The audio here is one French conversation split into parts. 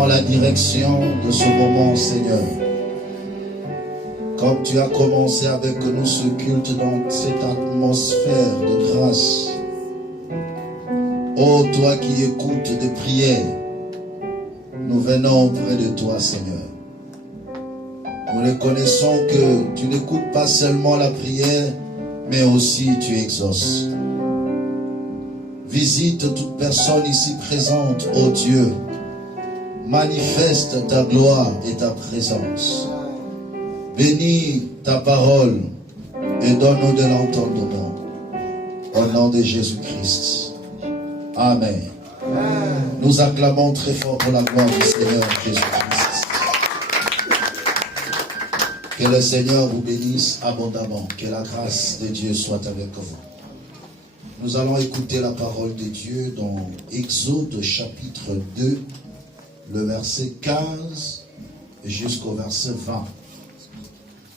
Prends la direction de ce moment, Seigneur. Comme tu as commencé avec nous ce culte dans cette atmosphère de grâce. Oh, toi qui écoutes des prières, nous venons auprès de toi, Seigneur. Nous reconnaissons que tu n'écoutes pas seulement la prière, mais aussi tu exauces. Visite toute personne ici présente, ô Dieu. Manifeste ta gloire et ta présence. Bénis ta parole et donne-nous de l'entendement. Au nom de Jésus-Christ. Amen. Nous acclamons très fort pour la gloire du Seigneur Jésus-Christ. Que le Seigneur vous bénisse abondamment. Que la grâce de Dieu soit avec vous. Nous allons écouter la parole de Dieu dans Exode chapitre 2, le verset 15 jusqu'au verset 20.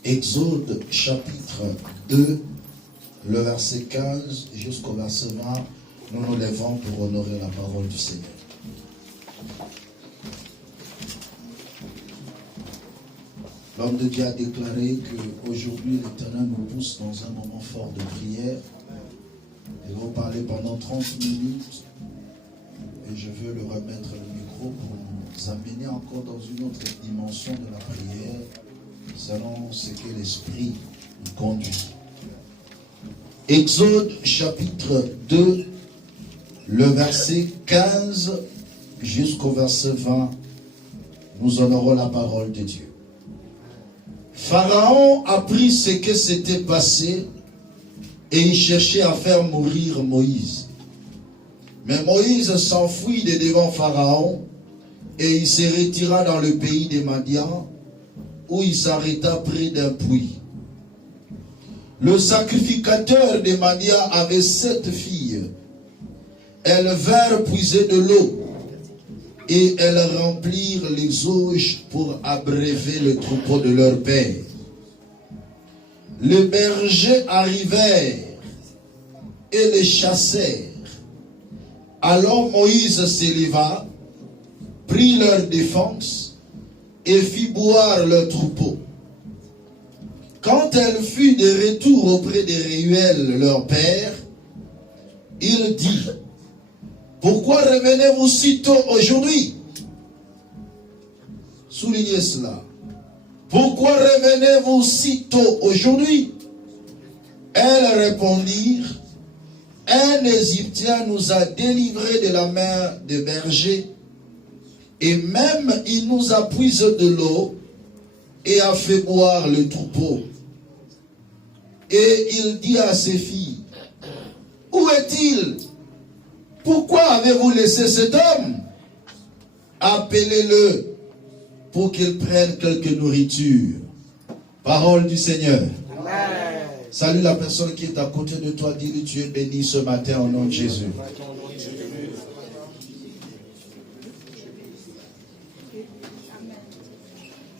Exode chapitre 2, le verset 15 jusqu'au verset 20. Nous nous levons pour honorer la parole du Seigneur. L'homme de Dieu a déclaré qu'aujourd'hui l'Éternel nous pousse dans un moment fort de prière. Ils vont parler pendant 30 minutes et je veux le remettre le micro pour nous amener encore dans une autre dimension de la prière selon ce que l'Esprit nous conduit. Exode chapitre 2, le verset 15 jusqu'au verset 20, nous honorons la parole de Dieu. Pharaon apprit ce que s'était passé et il cherchait à faire mourir Moïse. Mais Moïse s'enfuit de devant Pharaon et il se retira dans le pays des Madians où il s'arrêta près d'un puits. Le sacrificateur des Madians avait 7 filles. Elles vinrent puiser de l'eau et elles remplirent les auges pour abreuver le troupeau de leur père. Les bergers arrivèrent et les chassèrent. Alors Moïse s'éleva, prit leur défense et fit boire leur troupeau. Quand elle fut de retour auprès de Réuel, leur père, il dit: pourquoi revenez-vous si tôt aujourd'hui? Soulignez cela. Pourquoi revenez-vous si tôt aujourd'hui? Elles répondirent: un Égyptien nous a délivrés de la main des bergers, et même il nous a puisé de l'eau et a fait boire le troupeau. Et il dit à ses filles: où est-il? Pourquoi avez-vous laissé cet homme? Appelez-le pour qu'il prenne quelque nourriture. Parole du Seigneur. Amen. Salue la personne qui est à côté de toi. Dis-lui: tu es béni ce matin au nom de Jésus.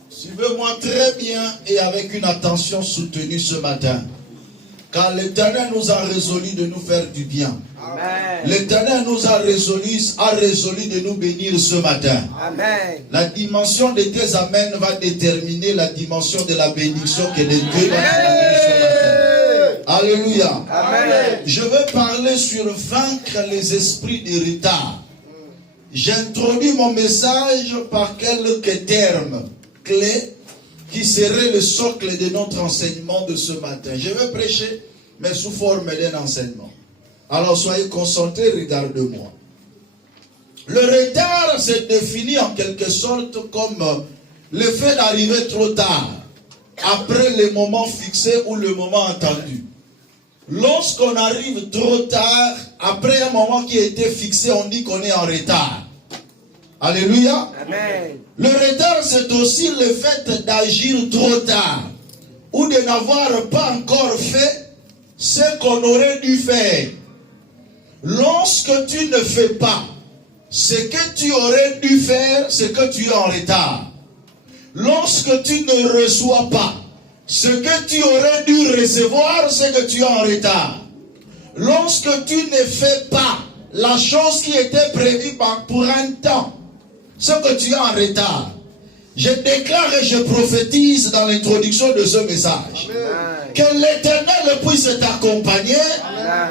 Suivez-moi très bien et avec une attention soutenue ce matin. Car l'Éternel nous a résolu de nous faire du bien. L'Éternel nous a résolu de nous bénir ce matin. Amen. La dimension de tes amens va déterminer la dimension de la bénédiction que Dieu va nous donner ce matin. Alléluia. Amen. Je veux parler sur vaincre les esprits de retard. J'introduis mon message par quelques termes clés qui seraient le socle de notre enseignement de ce matin. Je vais prêcher, mais sous forme d'un enseignement. Alors soyez concentrés, regardez-moi. Le retard se définit en quelque sorte comme le fait d'arriver trop tard, après le moment fixé ou le moment attendu. Lorsqu'on arrive trop tard, après un moment qui a été fixé, on dit qu'on est en retard. Alléluia. Amen. Le retard, c'est aussi le fait d'agir trop tard ou de n'avoir pas encore fait ce qu'on aurait dû faire. Lorsque tu ne fais pas ce que tu aurais dû faire, c'est que tu es en retard. Lorsque tu ne reçois pas ce que tu aurais dû recevoir, c'est que tu es en retard. Lorsque tu ne fais pas la chose qui était prévue pour un temps, ce que tu es en retard, je déclare et je prophétise dans l'introduction de ce message. Amen. Que l'Éternel puisse t'accompagner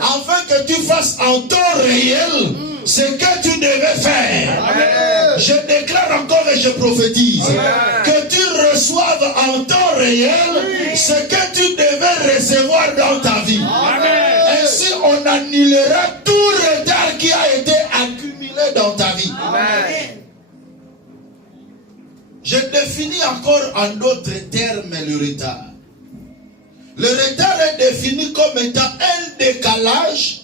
afin que tu fasses en temps réel ce que tu devais faire. Amen. Je déclare encore et je prophétise que tu reçoives en temps réel ce que tu devais recevoir dans ta vie. Amen. Ainsi, on annulera tout retard qui a été accumulé dans ta vie. Amen. Je définis encore en d'autres termes le retard. Le retard est défini comme étant un décalage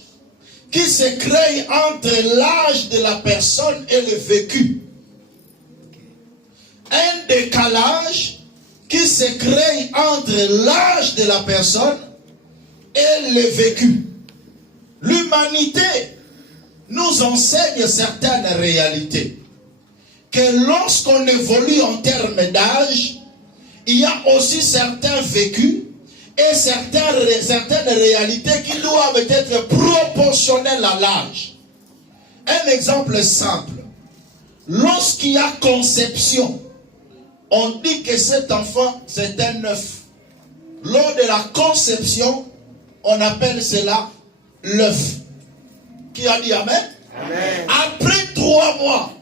qui se crée entre l'âge de la personne et le vécu. Un décalage qui se crée entre l'âge de la personne et le vécu. L'humanité nous enseigne certaines réalités. Que lorsqu'on évolue en termes d'âge, il y a aussi certains vécus et certaines réalités qui doivent être proportionnelles à l'âge. Un exemple simple. Lorsqu'il y a conception, on dit que cet enfant, c'est un œuf. Lors de la conception, on appelle cela l'œuf. Qui a dit Amen? Amen. Après 3 mois,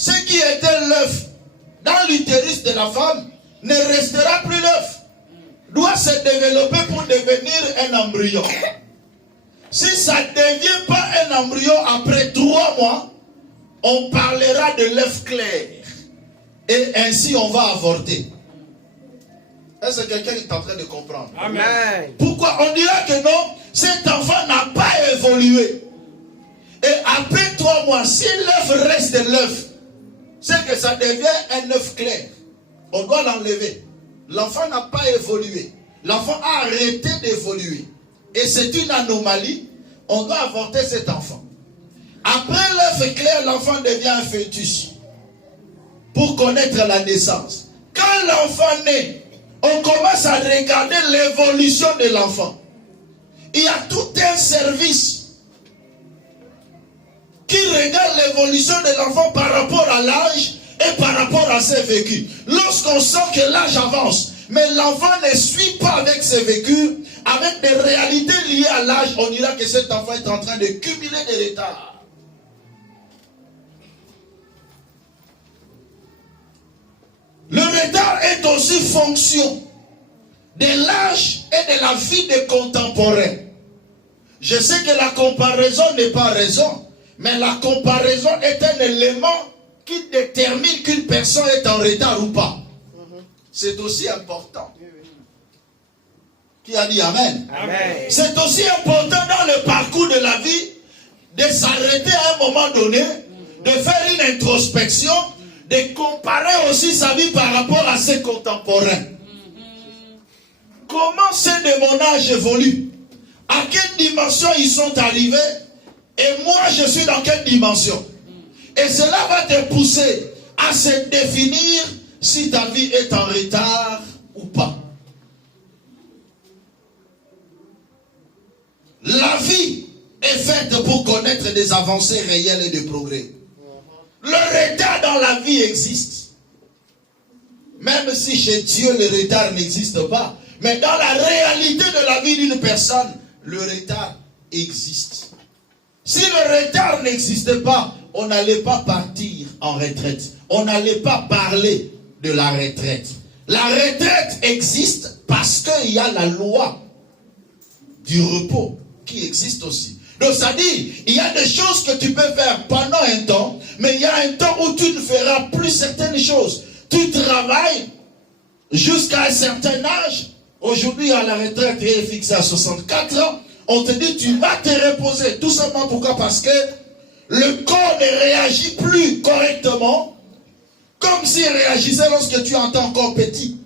ce qui était l'œuf dans l'utérus de la femme ne restera plus l'œuf. Doit se développer pour devenir un embryon. Si ça ne devient pas un embryon après 3 mois, on parlera de l'œuf clair. Et ainsi on va avorter. Est-ce que quelqu'un est en train de comprendre? Amen. Pourquoi? On dira que non, cet enfant n'a pas évolué. Et après 3 mois, si l'œuf reste l'œuf, c'est que ça devient un œuf clair. On doit l'enlever. L'enfant n'a pas évolué. L'enfant a arrêté d'évoluer. Et c'est une anomalie. On doit avorter cet enfant. Après l'œuf clair, l'enfant devient un fœtus. Pour connaître la naissance. Quand l'enfant naît, on commence à regarder l'évolution de l'enfant. Il y a tout un service qui regarde l'évolution de l'enfant par rapport à l'âge et par rapport à ses vécus. Lorsqu'on sent que l'âge avance, mais l'enfant ne suit pas avec ses vécus, avec des réalités liées à l'âge, on dira que cet enfant est en train de cumuler des retards. Le retard est aussi fonction de l'âge et de la vie des contemporains. Je sais que la comparaison n'est pas raison, mais la comparaison est un élément qui détermine qu'une personne est en retard ou pas. C'est aussi important. Qui a dit Amen? Amen. C'est aussi important dans le parcours de la vie de s'arrêter à un moment donné, de faire une introspection, de comparer aussi sa vie par rapport à ses contemporains. Comment ceux de mon âge évoluent? À quelle dimension ils sont arrivés? Et moi, je suis dans quelle dimension? Et cela va te pousser à se définir si ta vie est en retard ou pas. La vie est faite pour connaître des avancées réelles et des progrès. Le retard dans la vie existe. Même si chez Dieu, le retard n'existe pas. Mais dans la réalité de la vie d'une personne, le retard existe. Si le retard n'existait pas, on n'allait pas partir en retraite. On n'allait pas parler de la retraite. La retraite existe parce qu'il y a la loi du repos qui existe aussi. Donc ça dit, il y a des choses que tu peux faire pendant un temps, mais il y a un temps où tu ne feras plus certaines choses. Tu travailles jusqu'à un certain âge. Aujourd'hui, à la retraite, il est fixé à 64 ans. On te dit, tu vas te reposer. Tout simplement pourquoi? Parce que le corps ne réagit plus correctement comme s'il réagissait lorsque tu étais encore petit.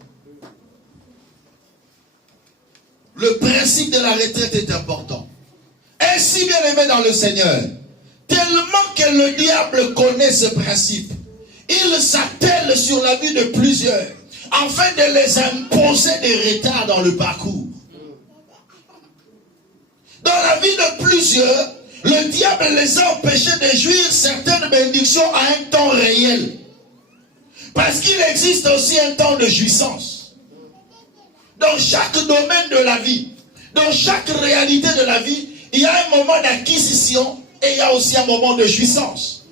Le principe de la retraite est important. Ainsi bien aimé dans le Seigneur, tellement que le diable connaît ce principe, il s'attelle sur la vie de plusieurs afin de les imposer des retards dans le parcours. Dans la vie de plusieurs, Le diable les a empêchés de jouir certaines bénédictions à un temps réel. Parce qu'il existe aussi un temps de jouissance. Dans chaque domaine de la vie, dans chaque réalité de la vie, il y a un moment d'acquisition et il y a aussi un moment de jouissance.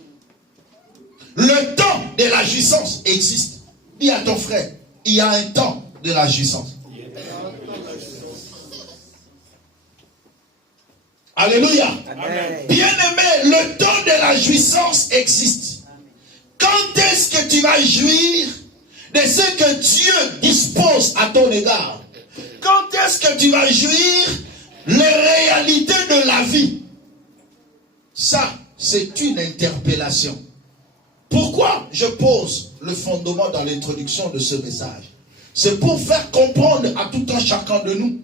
Le temps de la jouissance existe. Dis à ton frère, il y a un temps de la jouissance. Alléluia. Bien-aimé, le temps de la jouissance existe. Quand est-ce que tu vas jouir de ce que Dieu dispose à ton égard? Quand est-ce que tu vas jouir les réalités de la vie? Ça, c'est une interpellation. Pourquoi je pose le fondement dans l'introduction de ce message? C'est pour faire comprendre à tout un chacun de nous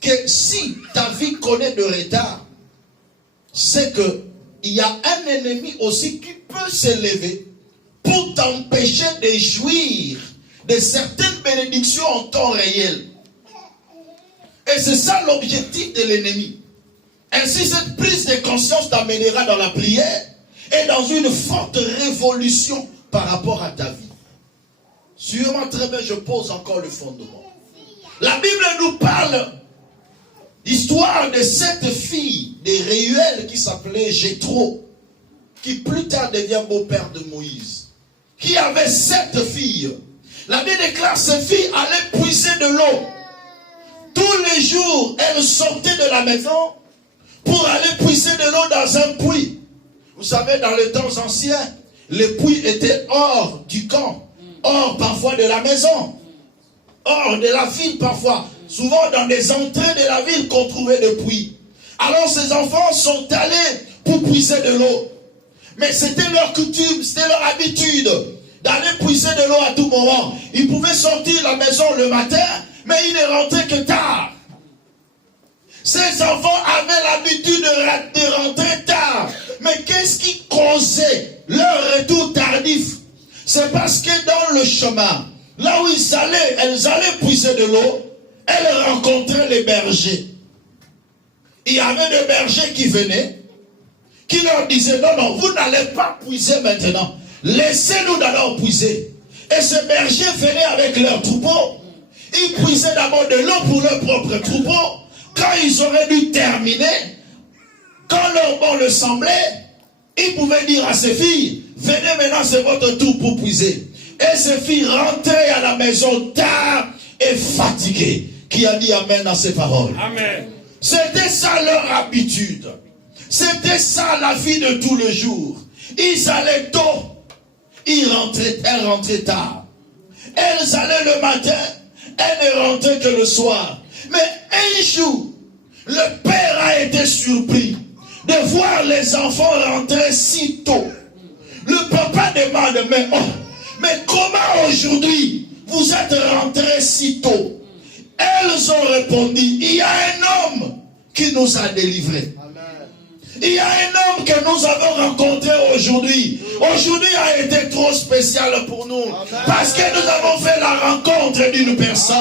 que si ta vie connaît de retard, c'est qu'il y a un ennemi aussi qui peut s'élever pour t'empêcher de jouir de certaines bénédictions en temps réel. Et c'est ça l'objectif de l'ennemi. Ainsi, cette prise de conscience t'amènera dans la prière et dans une forte révolution par rapport à ta vie. Sûrement très bien, je pose encore le fondement. La Bible nous parle d'histoire de cette fille de Réuel qui s'appelait Jéthro, qui plus tard devient beau-père de Moïse, qui avait 7 filles. La Bible déclare que ces filles allaient puiser de l'eau. Tous les jours, elles sortaient de la maison pour aller puiser de l'eau dans un puits. Vous savez, dans les temps anciens, les puits étaient hors du camp, hors parfois de la maison, hors de la ville parfois. Souvent dans des entrées de la ville qu'on trouvait des puits. Alors ces enfants sont allés pour puiser de l'eau. Mais c'était leur coutume, c'était leur habitude d'aller puiser de l'eau à tout moment. Ils pouvaient sortir de la maison le matin, mais ils ne rentraient que tard. Ces enfants avaient l'habitude de rentrer tard. Mais qu'est-ce qui causait leur retour tardif? C'est parce que dans le chemin, là où elles allaient puiser de l'eau, elles rencontraient les bergers. Il y avait des bergers qui venaient, qui leur disaient, non, vous n'allez pas puiser maintenant. Laissez-nous d'abord puiser. Et ces bergers venaient avec leurs troupeaux. Ils puisaient d'abord de l'eau pour leur propre troupeau. Quand ils auraient dû terminer, quand leur bon le semblait, ils pouvaient dire à ces filles, venez maintenant, c'est votre tour pour puiser. Et ces filles rentraient à la maison tard et fatiguées. Qui a dit amen à ces paroles? Amen. C'était ça leur habitude. C'était ça la vie de tous les jours. Ils allaient tôt. Elles rentraient tard. Elles allaient le matin. Elles ne rentraient que le soir. Mais un jour, le père a été surpris de voir les enfants rentrer si tôt. Le papa demande, mais comment aujourd'hui vous êtes rentrés si tôt? Elles ont répondu, il y a un homme qui nous a délivrés. Il y a un homme que nous avons rencontré aujourd'hui. Aujourd'hui a été trop spécial pour nous. Parce que nous avons fait la rencontre d'une personne.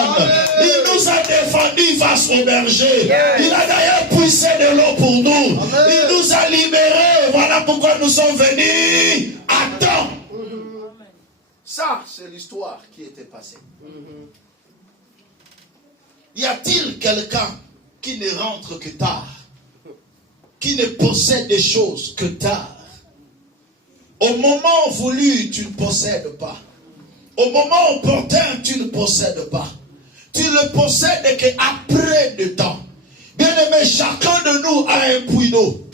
Il nous a défendu face au berger. Il a d'ailleurs puisé de l'eau pour nous. Il nous a libérés. Voilà pourquoi nous sommes venus à temps. Ça, c'est l'histoire qui était passée. Y a-t-il quelqu'un qui ne rentre que tard? Qui ne possède des choses que tard? Au moment voulu, tu ne possèdes pas. Au moment opportun, tu ne possèdes pas. Tu ne possèdes qu'après de temps. Bien aimé, chacun de nous a un puits d'eau.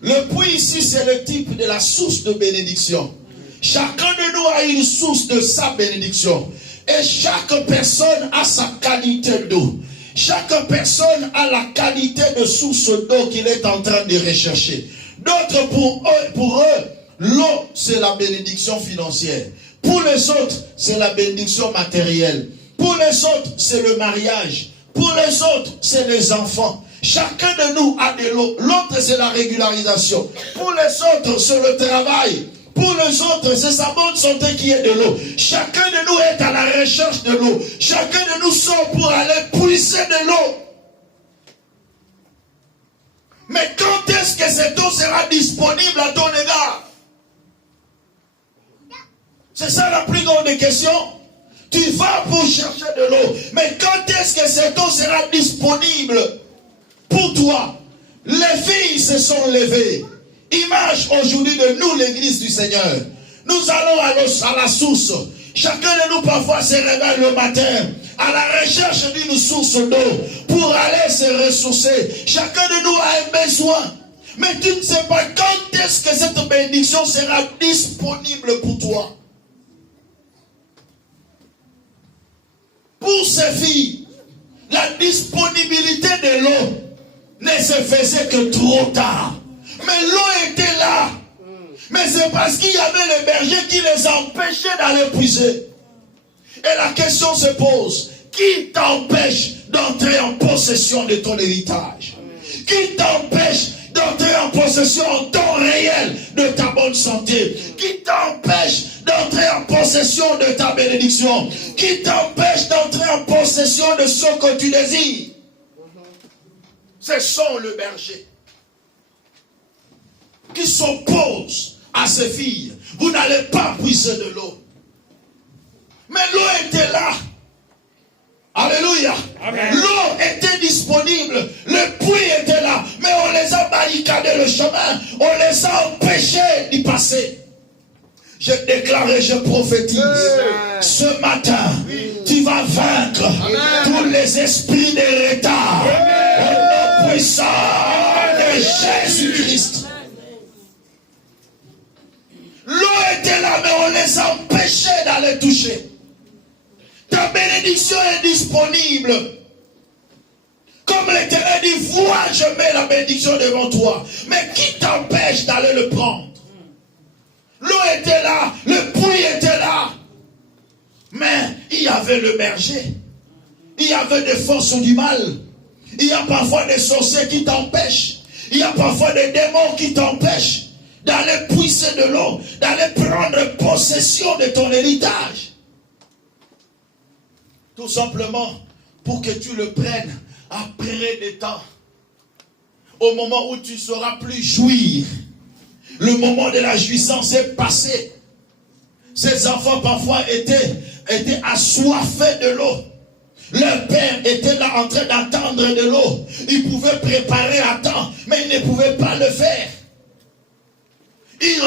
Le puits ici, c'est le type de la source de bénédiction. Chacun de nous a une source de sa bénédiction. Et chaque personne a sa qualité d'eau. Chaque personne a la qualité de source d'eau qu'il est en train de rechercher. D'autres, pour eux, l'eau, c'est la bénédiction financière. Pour les autres, c'est la bénédiction matérielle. Pour les autres, c'est le mariage. Pour les autres, c'est les enfants. Chacun de nous a de l'eau. L'autre, c'est la régularisation. Pour les autres, c'est le travail. Pour les autres, c'est sa bonne santé qui est de l'eau. Chacun de nous est à la recherche de l'eau. Chacun de nous sort pour aller puiser de l'eau. Mais quand est-ce que cette eau sera disponible à ton égard? C'est ça la plus grande question. Tu vas pour chercher de l'eau. Mais quand est-ce que cette eau sera disponible pour toi? Les filles se sont levées. Image aujourd'hui de nous, l'église du Seigneur. Nous allons à la source. Chacun de nous parfois se réveille le matin à la recherche d'une source d'eau pour aller se ressourcer. Chacun de nous a un besoin. Mais tu ne sais pas quand est-ce que cette bénédiction sera disponible pour toi. Pour ces filles, la disponibilité de l'eau ne se faisait que trop tard. Mais l'eau était là. Mais c'est parce qu'il y avait les bergers qui les empêchaient d'aller puiser. Et la question se pose, qui t'empêche d'entrer en possession de ton héritage? Qui t'empêche d'entrer en possession en temps réel de ta bonne santé? Qui t'empêche d'entrer en possession de ta bénédiction? Qui t'empêche d'entrer en possession de ce que tu désires? Ce sont le berger qui s'oppose à ses filles. Vous n'allez pas puiser de l'eau. Mais l'eau était là. Alléluia. L'eau était disponible. Le puits était là. Mais on les a barricadés le chemin. On les a empêchés d'y passer. Je déclare et je prophétise. Ce matin, tu vas vaincre tous les esprits de retard. Au nom puissant de Jésus-Christ. L'eau était là, mais on les empêchait d'aller toucher. Ta bénédiction est disponible. Comme l'Éternel dit, vois, je mets la bénédiction devant toi. Mais qui t'empêche d'aller le prendre? L'eau était là, le puits était là. Mais il y avait le berger. Il y avait des forces du mal. Il y a parfois des sorciers qui t'empêchent. Il y a parfois des démons qui t'empêchent d'aller puiser de l'eau, d'aller prendre possession de ton héritage. Tout simplement pour que tu le prennes après des temps. Au moment où tu ne sauras plus jouir. Le moment de la jouissance est passé. Ces enfants parfois étaient assoiffés de l'eau. Leur père était là en train d'attendre de l'eau. Il pouvait préparer à temps, mais il ne pouvait pas le faire. Elle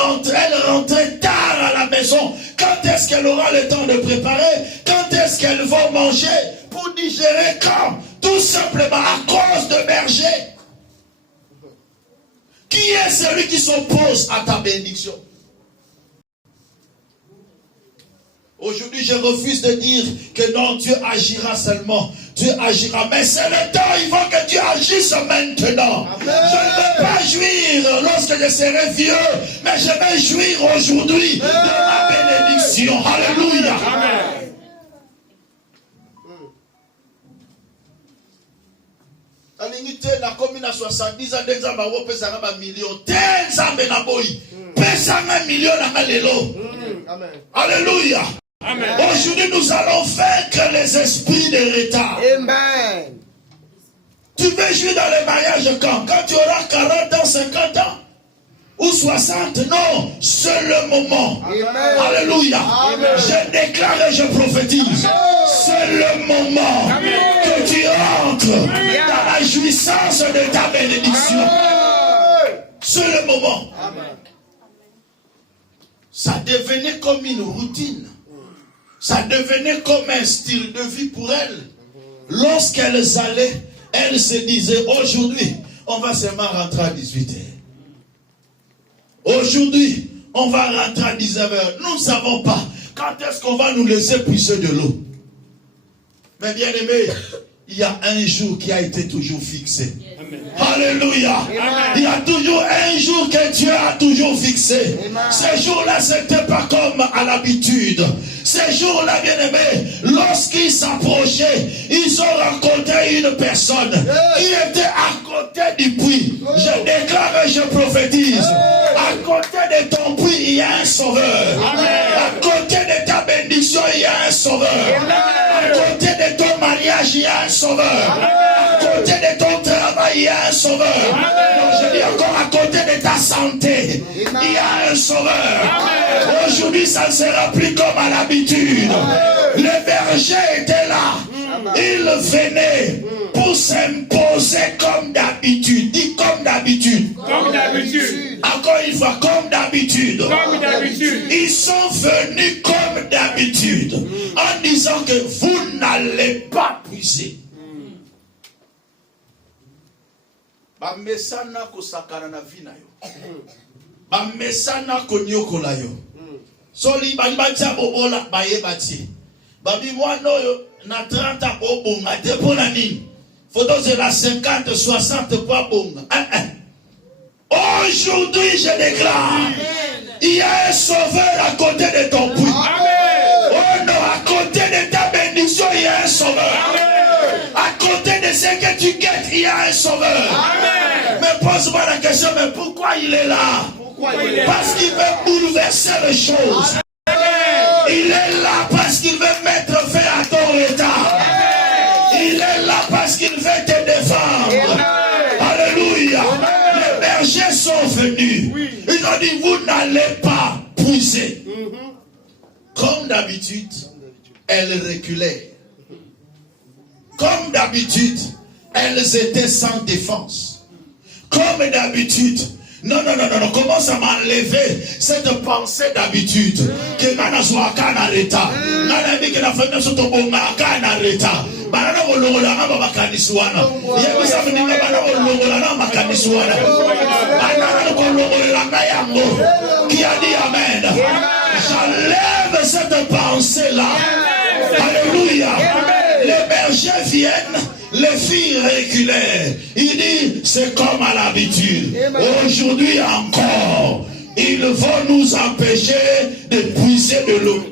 rentrait tard à la maison. Quand est-ce qu'elle aura le temps de préparer? Quand est-ce qu'elle va manger? Pour digérer quand? Tout simplement à cause de berger. Qui est celui qui s'oppose à ta bénédiction? Aujourd'hui, je refuse de dire que non, Dieu agira seulement. Dieu agira. Mais c'est le temps, il faut que Dieu agisse maintenant. Amen. Je ne veux pas jouir lorsque je serai vieux, mais je vais jouir aujourd'hui de ma bénédiction. Alléluia. Amen. La commune à 70 ans, des ans, un million. Des ans, un million. Alléluia. Aujourd'hui, nous allons vaincre les esprits de retard. Amen. Tu veux jouer dans les mariages quand tu auras 40 ans, 50 ans ou 60? Non, c'est le moment. Amen. Alléluia. Amen. Je déclare et je prophétise. C'est le moment. Amen. Que tu entres dans la jouissance de ta bénédiction. Amen. C'est le moment. Amen. Ça devenait comme une routine. Ça devenait comme un style de vie pour elles. Lorsqu'elles allaient, elles se disaient, aujourd'hui, on va seulement rentrer à 18h. Aujourd'hui, on va rentrer à 19h. Nous ne savons pas quand est-ce qu'on va nous laisser puiser de l'eau. Mais bien aimé, il y a un jour qui a été toujours fixé. Amen. Alléluia. Amen. Il y a toujours un jour que Dieu a toujours fixé. Amen. Ce jour-là, ce n'était pas comme à l'habitude. Ce jour-là, bien aimé, lorsqu'ils s'approchaient, ils ont rencontré une personne qui était à côté du puits. Je déclare et je prophétise. À côté de ton puits, il y a un sauveur. Amen. À côté de ta bénédiction, il y a un sauveur. Amen. À côté de ton mariage, il y a un sauveur. Amen. À côté de ton travail, il y a un sauveur. Donc je dis encore, à côté de ta santé, il y a un sauveur. Aujourd'hui, ça ne sera plus comme à l'habitude. Le berger était là. Il venait pour s'imposer comme d'habitude. Dis comme d'habitude. Comme d'habitude. Encore une fois, comme d'habitude. Comme d'habitude. Ils sont venus comme d'habitude. En disant que vous n'allez pas puiser. Bamesana kosakana na vina yo. Bamesana konyokola yo. Soli balibatia bobola baye bati. Babi mwano yo na 30 ans obonga te pona nini. Photo de la 50, 60 pas bonga. Aujourd'hui je déclare, il y a un sauveur à côté de ton puits. Oh non, à côté de ta bénédiction, il y a un sauveur. À côté de ce que tu guettes, il y a un sauveur. Mais pose-moi la question, mais pourquoi il est là? Parce qu'il veut bouleverser les choses. Il est là parce qu'il veut mettre fin à ton retard. Il est là parce qu'il veut te défendre. Alléluia. Les bergers sont venus. Ils ont dit, vous n'allez pas puiser. Comme d'habitude, elles reculaient. Comme d'habitude, elles étaient sans défense. Comme d'habitude, non, commence à m'enlever cette pensée d'habitude. Que Nana soit canareta. Nana dit que la famille soit au bon canareta. Banana volongola na bakaniswana. Yego samedi na banana volongola na bakaniswana. Banana volongola na yango. Qui a dit amen? J'enlève cette pensée là. Alléluia. Les bergers viennent. Les filles reculaient. Il dit, c'est comme à l'habitude. Aujourd'hui encore, ils vont nous empêcher de puiser de l'eau.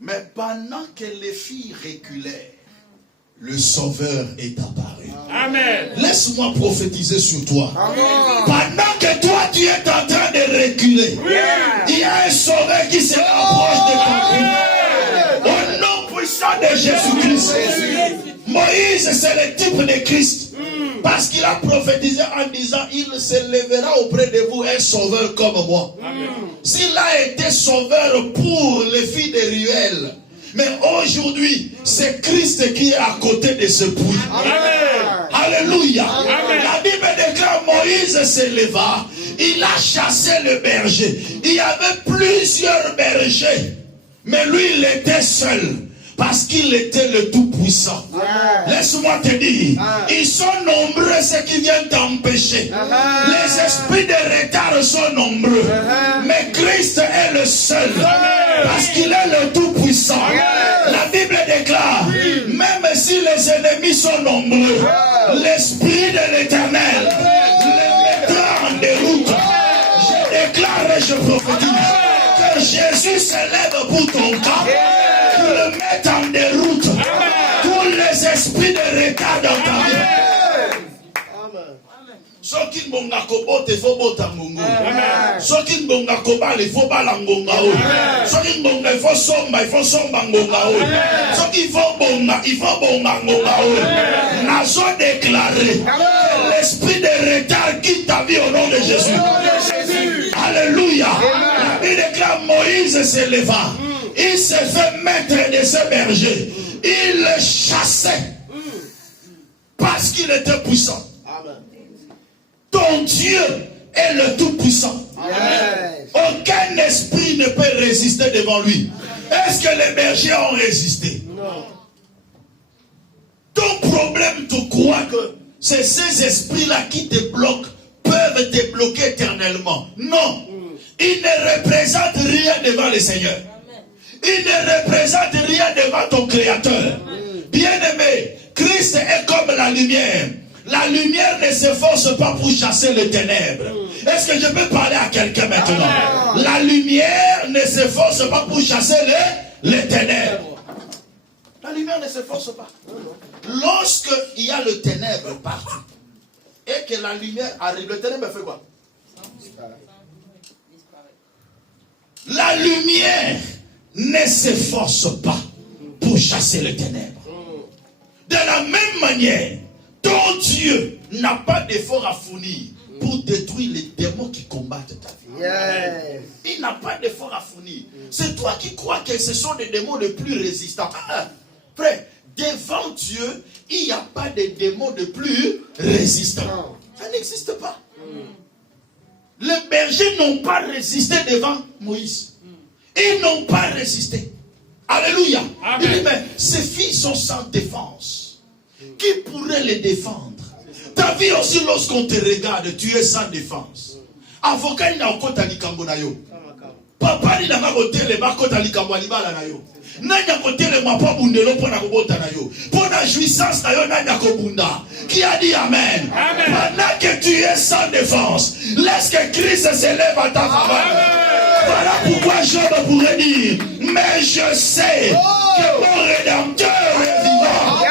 Mais pendant que les filles reculaient, le Sauveur est apparu. Amen. Laisse-moi prophétiser sur toi. Amen. Pendant que toi tu es en train de reculer, il y a un Sauveur qui se rapproche de toi. Au nom puissant de Jésus-Christ. Moïse, c'est le type de Christ. Parce qu'il a prophétisé en disant, il se lèvera auprès de vous un sauveur comme moi. S'il a été sauveur pour les filles de Ruel, mais aujourd'hui, c'est Christ qui est à côté de ce puits. Alléluia. Amen. La Bible déclare, Moïse s'éleva, il a chassé le berger. Il y avait plusieurs bergers, mais lui, il était seul. Parce qu'il était le Tout-Puissant. Laisse-moi te dire, ils sont nombreux ceux qui viennent t'empêcher. Les esprits de retard sont nombreux. Mais Christ est le seul. Parce qu'il est le Tout-Puissant. La Bible déclare, même si les ennemis sont nombreux, l'Esprit de l'Éternel les mettra en déroute. Je déclare et je prophétise que Jésus s'élève pour ton cas. Le mettre en déroute tous les esprits de retard dans ta vie. Soki ngonga kobote faut bota ngongo. Soki ngonga kobala il faut bala ngonga o. Soki ngonga il faut somba ngonga o. Soki il faut bonga ngonga o. Nazo déclaré que l'esprit de retard quitte ta vie au nom de Jésus. Alléluia. La Bible déclare Moïse s'éleva. Il s'est fait maître de ce berger. Il le chassait. Parce qu'il était puissant. Amen. Ton Dieu est le Tout-Puissant. Aucun esprit ne peut résister devant lui. Est-ce que les bergers ont résisté? Non. Ton problème, tu crois que c'est ces esprits-là qui te bloquent, peuvent te bloquer éternellement. Non. Ils ne représentent rien devant le Seigneur. Il ne représente rien devant ton Créateur. Bien-aimé, Christ est comme la lumière. La lumière ne s'efforce pas pour chasser les ténèbres. Est-ce que je peux parler à quelqu'un maintenant? La lumière ne s'efforce pas pour chasser les ténèbres. La lumière ne s'efforce pas. Lorsqu'il y a le ténèbre partout et que la lumière arrive, le ténèbre fait quoi? La lumière ne s'efforce pas pour chasser les ténèbres. De la même manière, ton Ton Dieu n'a pas d'effort à fournir pour détruire les démons qui combattent ta vie. Yes. Il n'a pas d'effort à fournir. C'est toi qui crois que ce sont les démons les plus résistants. Frère, devant Dieu, il n'y a pas de démons de plus résistants. Ça n'existe pas. Les bergers n'ont pas résisté devant Moïse. Ils n'ont pas résisté. Alléluia. Il dit, mais ces filles sont sans défense. Qui pourrait les défendre? Ta vie aussi, lorsqu'on te regarde, tu es sans défense. Avocat, il n'a pas de likambo na yo. Papa, il n'a pas de likambo na yo. Nanya kotele mapa bundelo pona kobota na yo. Pona jouissance na yo nanya kobunda. Qui a dit amen? Pendant que tu es sans défense, laisse que Christ s'élève à ta faveur. Voilà pourquoi Job pourrait dire, mais je sais que mon Rédempteur est vivant.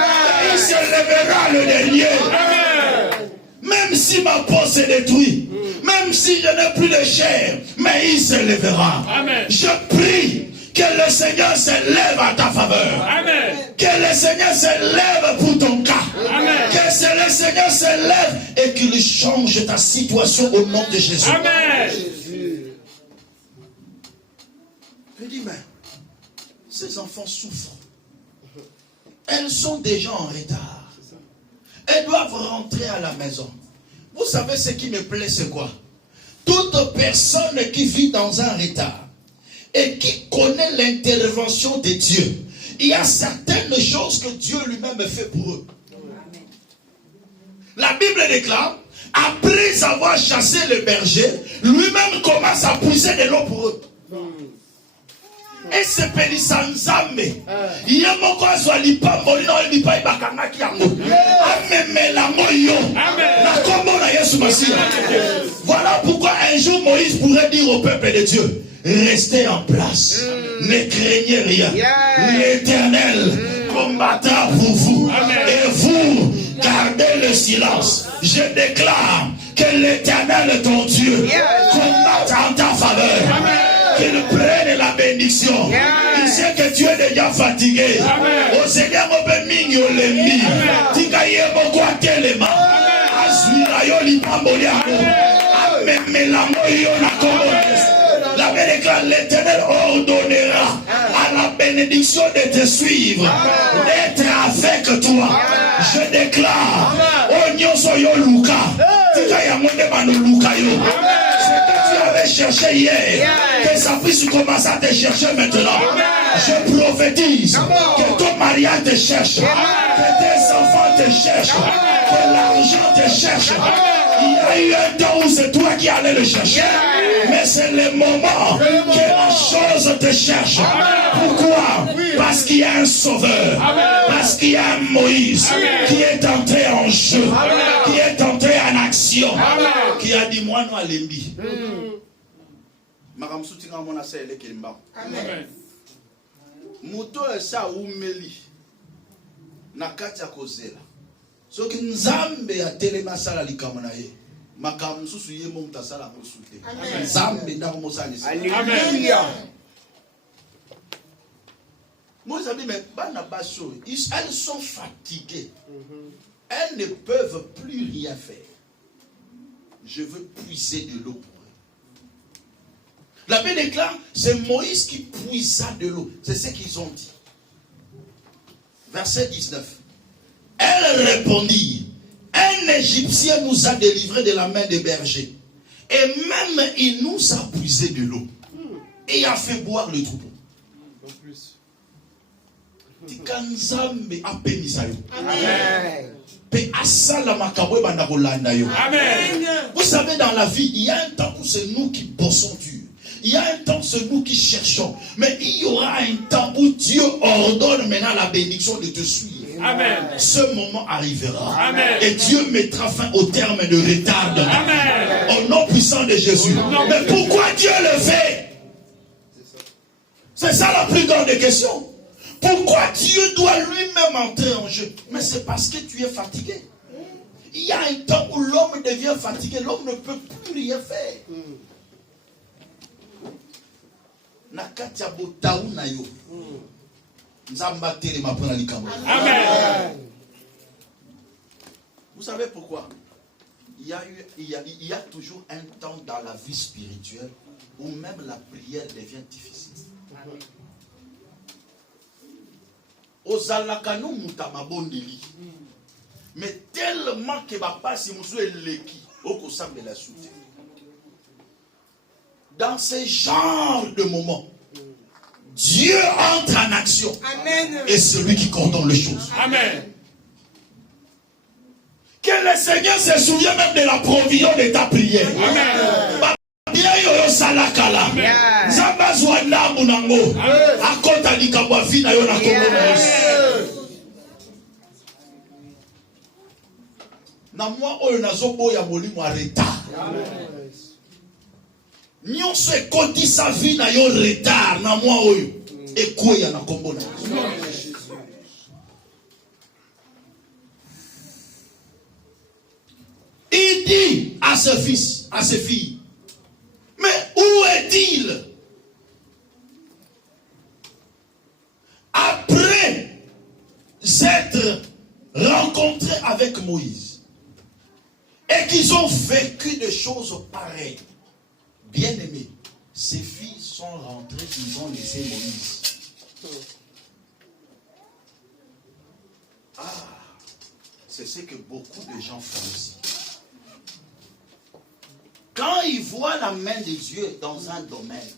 Il se lèvera le dernier. Même si ma peau s'est détruite, même si je n'ai plus de chair, mais il se lèvera. Je prie que le Seigneur se lève à ta faveur. Amen. Que le Seigneur se lève pour ton cas. Amen. Que le Seigneur se lève et qu'il change ta situation au nom de Jésus. Amen. Je dis, mais ces enfants souffrent. Elles sont déjà en retard. Elles doivent rentrer à la maison. Vous savez ce qui me plaît, c'est quoi? Toute personne qui vit dans un retard et qui connaît l'intervention de Dieu, il y a certaines choses que Dieu lui-même fait pour eux. La Bible déclare, après avoir chassé le berger, lui-même commence à pousser de l'eau pour eux. Et c'est Pélissanzame. Il y a mon quoi soit lipa molino lipa ibakanga ki yango. Amemela moyo. La combo na Yesu Messie. Voilà pourquoi un jour Moïse pourrait dire au peuple de Dieu, restez en place. Ne craignez rien. L'Éternel combattra pour vous. Et vous gardez le silence. Je déclare que l'Éternel ton Dieu combatte en ta faveur. Qu'il prenne la bénédiction. Il sait que tu es déjà fatigué. Au Seigneur, on peut mingi au lembi. Tikaye beaucoup à telema. Azuira yo lipamboliako. Amemelango yo na komones. La bénédiction, l'Éternel ordonnera à la bénédiction de te suivre, d'être avec toi. Je déclare, Onyo soyo luka. Tikaya monde manu luka yo. Chercher hier, que ça puisse commencer à te chercher maintenant. Je prophétise que ton mariage te cherche, que tes enfants te cherchent, que l'argent te cherche. Il y a eu un temps où c'est toi qui allais le chercher, mais c'est le moment que la chose te cherche. Pourquoi? Parce qu'il y a un sauveur, parce qu'il y a un Moïse qui est entré en jeu, qui est entré en action, qui a dit moi non à l'embi. Amen. Muto esa umeli na kati ya kozela. Soki nzambe ya telema sala likamo na ye. Makambo susu ye mo mutasala konsulte. Nzambe ndako mosalisa. Alléluia. Moi j'aime mais bana baso, elles sont fatiguées. Elles ne peuvent plus rien faire. Je veux puiser de l'eau. La Bible déclare, c'est Moïse qui puisa de l'eau. C'est ce qu'ils ont dit. Verset 19. Elle répondit, un Égyptien nous a délivrés de la main des bergers. Et même il nous a puisé de l'eau. Et a fait boire le troupeau. En plus. Amen. Vous savez, dans la vie, il y a un temps où c'est nous qui bossons dur. Il y a un temps où c'est nous qui cherchons. Mais il y aura un temps où Dieu ordonne maintenant la bénédiction de te suivre. Amen. Ce moment arrivera. Amen. Et Dieu mettra fin au terme de retardement. Amen. Au nom puissant de Jésus. Mais pourquoi Dieu le fait? C'est ça la plus grande question. Pourquoi Dieu doit lui-même entrer en jeu? Mais c'est parce que tu es fatigué. Il y a un temps où l'homme devient fatigué. L'homme ne peut plus rien faire. Amen. Vous savez pourquoi? Il y a toujours un temps dans la vie spirituelle où même la prière devient difficile. Ozalakano mutamabondeli. Mais tellement que papa si musu eleki okosambe la soute. Dans ce genre de moment, Dieu entre en action. Amen. Et celui qui coordonne les choses. Amen. Que le Seigneur se souvienne même de la provision de ta prière. Amen. Na moi oyo nazoboya molimo a retard. Nyonso ekotisa vie na yo retard na moi oyo ekweya na kombo na Yesu. Il dit à ses fils, à ses filles, mais où est-il? Après s'être rencontrés avec Moïse et qu'ils ont vécu des choses pareilles, bien aimés, ces filles sont rentrées, ils ont laissé Moïse. Ah, c'est ce que beaucoup de gens font aussi. Quand ils voient la main de Dieu dans un domaine,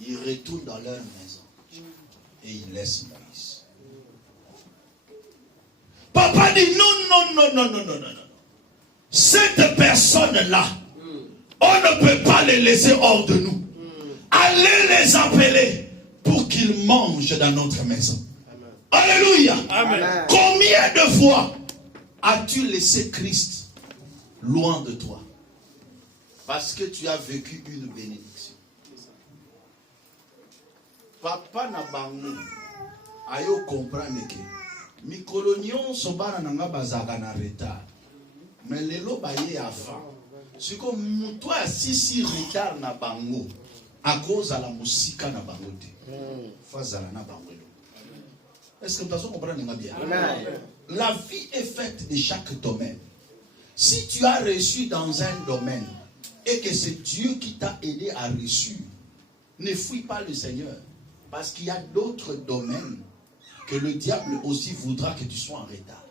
ils retournent dans leur maison et ils laissent Moïse. Papa dit non. Cette personne-là, on ne peut pas les laisser hors de nous. Allez les appeler pour qu'ils mangent dans notre maison. Amen. Alléluia. Amen. Combien de fois as-tu laissé Christ loin de toi? Parce que tu as vécu une bénédiction. Papa na bangu ayo comprendre que mikolonion sobana nanga bazaka na retard. Mais lelo baye avant. Si comme mutwa sisi retard na bango à cause à la musique na bango te. Fazala na bango. Est-ce que vous avez compris bien? La vie est faite de chaque domaine. Si tu as reçu dans un domaine et que c'est Dieu qui t'a aidé à reçu, ne fuis pas le Seigneur. Parce qu'il y a d'autres domaines que le diable aussi voudra que tu sois en retard.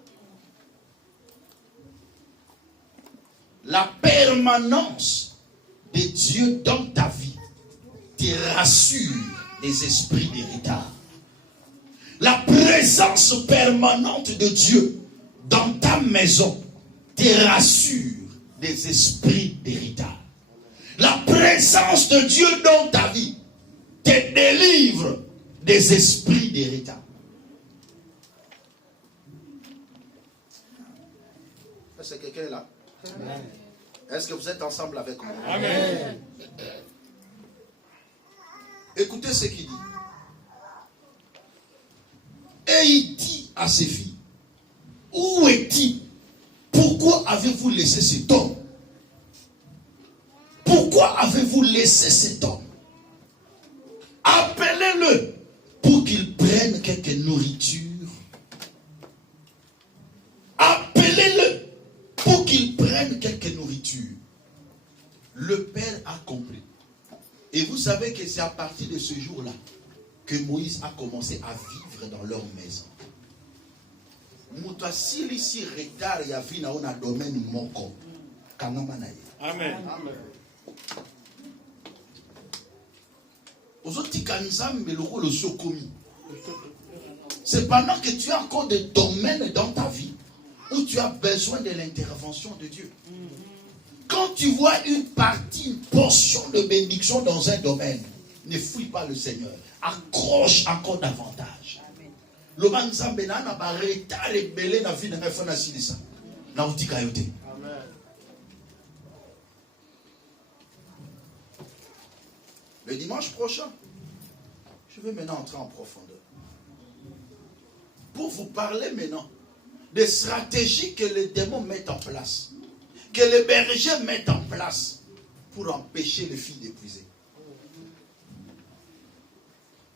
La permanence de Dieu dans ta vie te rassure des esprits de retard. La présence permanente de Dieu dans ta maison te rassure des esprits de retard. La présence de Dieu dans ta vie te délivre des esprits de retard. Est-ce que quelqu'un est là? Amen. Est-ce que vous êtes ensemble avec moi? Amen. Écoutez ce qu'il dit. Et il dit à ses filles, où est-il? Pourquoi avez-vous laissé cet homme? Pourquoi avez-vous laissé cet homme? Appelez-le pour qu'il prenne quelque nourriture. Appelez-le pour qu'il prenne quelque nourriture. Le Père a compris. Et vous savez que c'est à partir de ce jour-là que Moïse a commencé à vivre dans leur maison. Amen. C'est pendant que tu as encore des domaines dans ta vie où tu as besoin de l'intervention de Dieu. Quand tu vois une partie, une portion de bénédiction dans un domaine, ne fuis pas le Seigneur. Accroche encore davantage. Amen. Le dimanche prochain, je vais maintenant entrer en profondeur. Pour vous parler maintenant des stratégies que les démons mettent en place, que les bergers mettent en place pour empêcher les filles d'épuiser.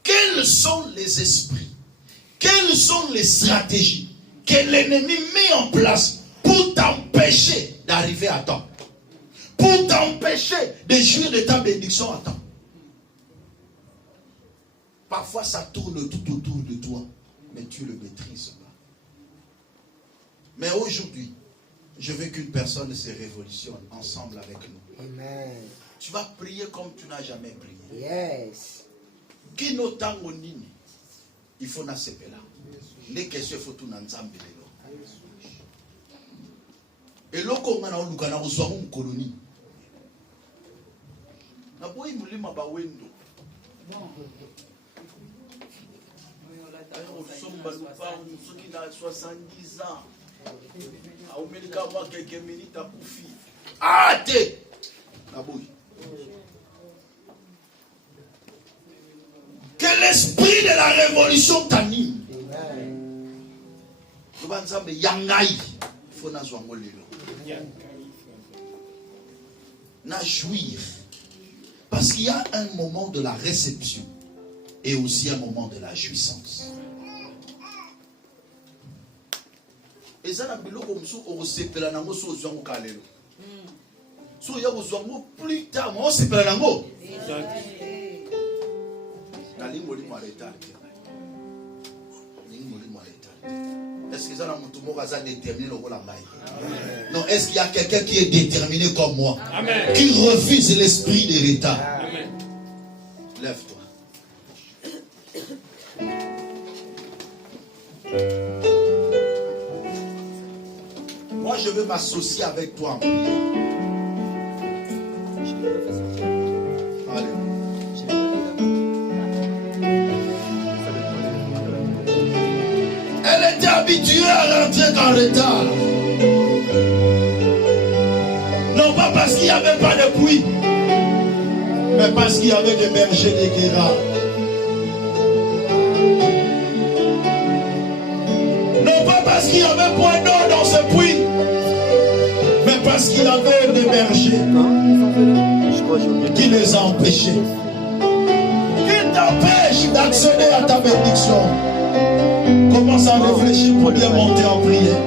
Quels sont les esprits, quelles sont les stratégies que l'ennemi met en place pour t'empêcher d'arriver à temps. Pour t'empêcher de jouir de ta bénédiction à temps. Parfois ça tourne tout autour de toi, mais tu ne le maîtrises pas. Mais aujourd'hui, je veux qu'une personne se révolutionne ensemble avec nous. Amen. Tu vas prier comme tu n'as jamais prié. Yes. Qui n'otango nini? Il faut na sepela. Les questions il faut tout n'ensemble. Et loko ngana oluka na kuswa mu koloni. Na boy mulima ba wendo. Somba lupa musuki na 70 ans. Aumilika mwa quelques minutes à koufi. Ate! Na boy. Que l'esprit de la révolution t'anime. Tubanzambe yangai. Faut na zwango lelo. Na jouir. Parce qu'il y a un moment de la réception et aussi un moment de la jouissance. Et ça n'a pas de nango so zwango kalelo. So ya zwango plus tard, on sepela nango. Est-ce que ça n'a pas déterminé le rôle? Non, est-ce qu'il y a quelqu'un qui est déterminé comme moi? Amen. Qui refuse l'esprit de retard? Amen. Lève-toi. Moi, je veux m'associer avec toi en prière. Elle était habituée à rentrer en retard. Non pas parce qu'il n'y avait pas de puits, mais parce qu'il y avait des bergers de Guéra. Non pas parce qu'il y avait point d'eau dans ce puits, mais parce qu'il y avait des bergers qui les a empêchés. Qui t'empêche d'accéder à ta bénédiction? Commence à réfléchir pour bien monter en prière.